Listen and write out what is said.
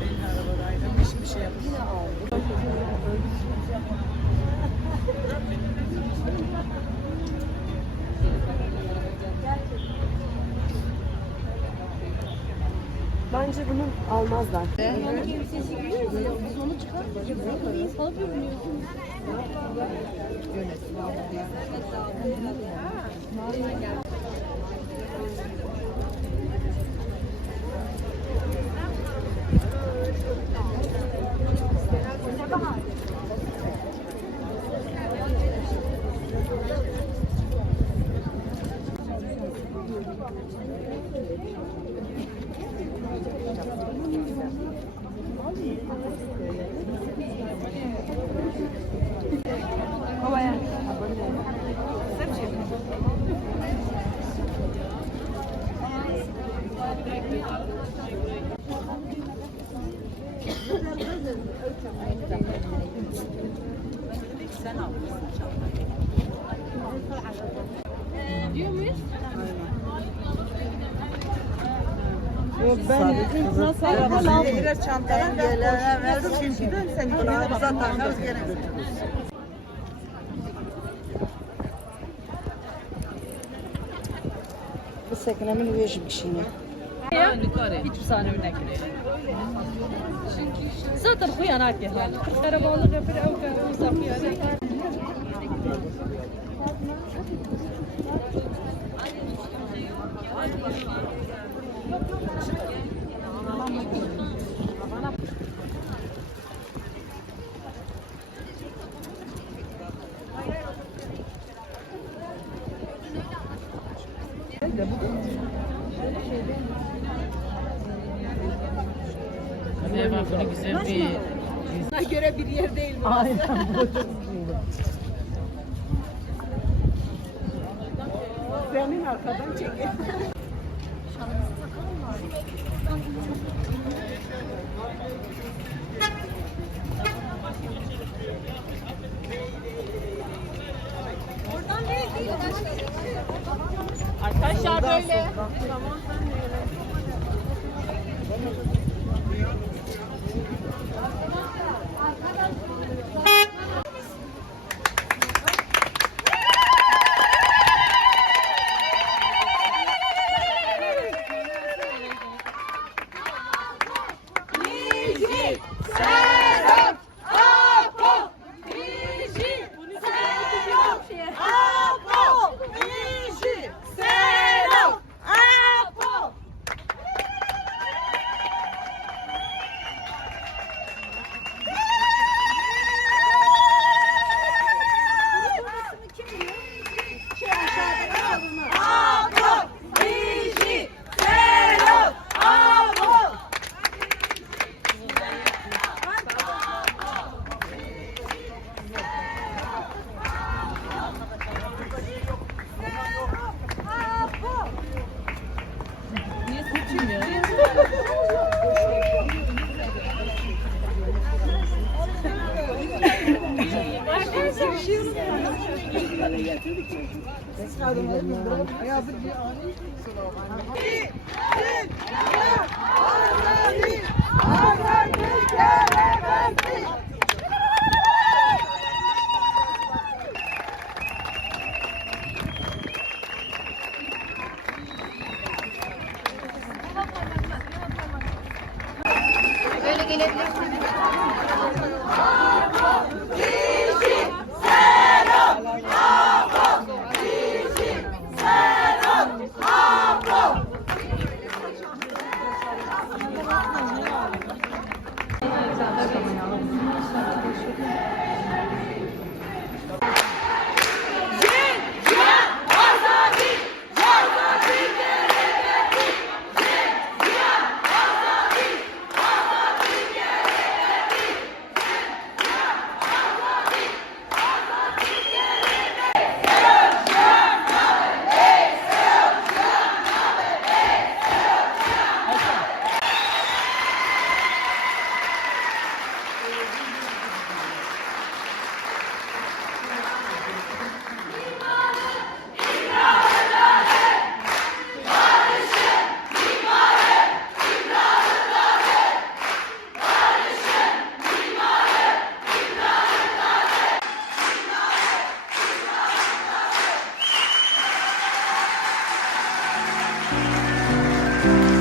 Benim arabadaydım. Hiçbir şey yapmadım. Bence bunu almazlar. Biz onu çıkartmayacağız. Salıp yapmıyorsun. Sen al. Diyor muyuz? Yok ben nasıl Birer çantadan gelene verdim. Çünkü de sen gidene bize takarız gene götürürüz. بس هيك نعمل وياش بكشينه Hiçbir sahne örnek değil. Zaten kuyanak ya. Karabalık yapıyor, o uzakıyor. Ne var bunu güzel bir... Bana göre bir yer değil bu. Aynen. Senin arkadan çekin. Arkadaşlar böyle. Böyle gelebilirsiniz. Tamam.